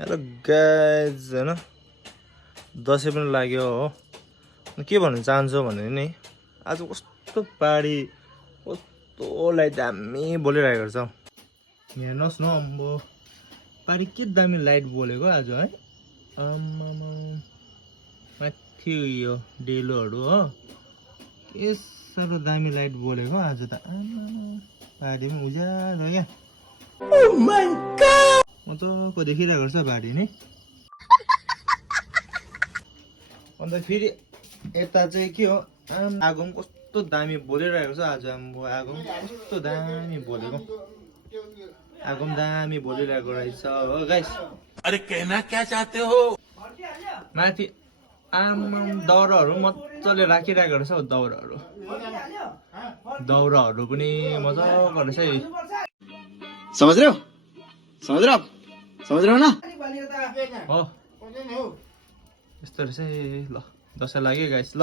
Hello guys होइन दसैँ पनि लाग्यो हो के भन्न चाहन्छु भने नि आज कस्तो पारी कस्तो लाइट दामी बोलिरहेको रहेछ हौ। यहाँ हेर्नुहोस् न अम्बो पारी के दामी लाइट बोलेको आज है। आम्मामा माथि यो डेलोहरू हो के साह्रो दामी लाइट बोलेको आज त। आम्मामा पारी पनि उज्यालो क्या। Oh my God! मजाको देखिरहेको रहेछ बारी नि। अन्त फेरि यता चाहिँ के हो आगो पनि कस्तो दामी बोलिरहेको छ आज। आगो पनि कस्तो दामी बोलेको, आगो पनि दामी बोलिरहेको रहेछ हो गाइस। अरे कहना क्या चाहते हो? माथि आमा दाउराहरू मजाले राखिरहेको रहेछ हौ। दाउराहरू पनि मजाको रहेछ है। समझ रहे हो ना? हो यस्तो रहेछ है। ल दसैँ लाग्यो गाइस। ल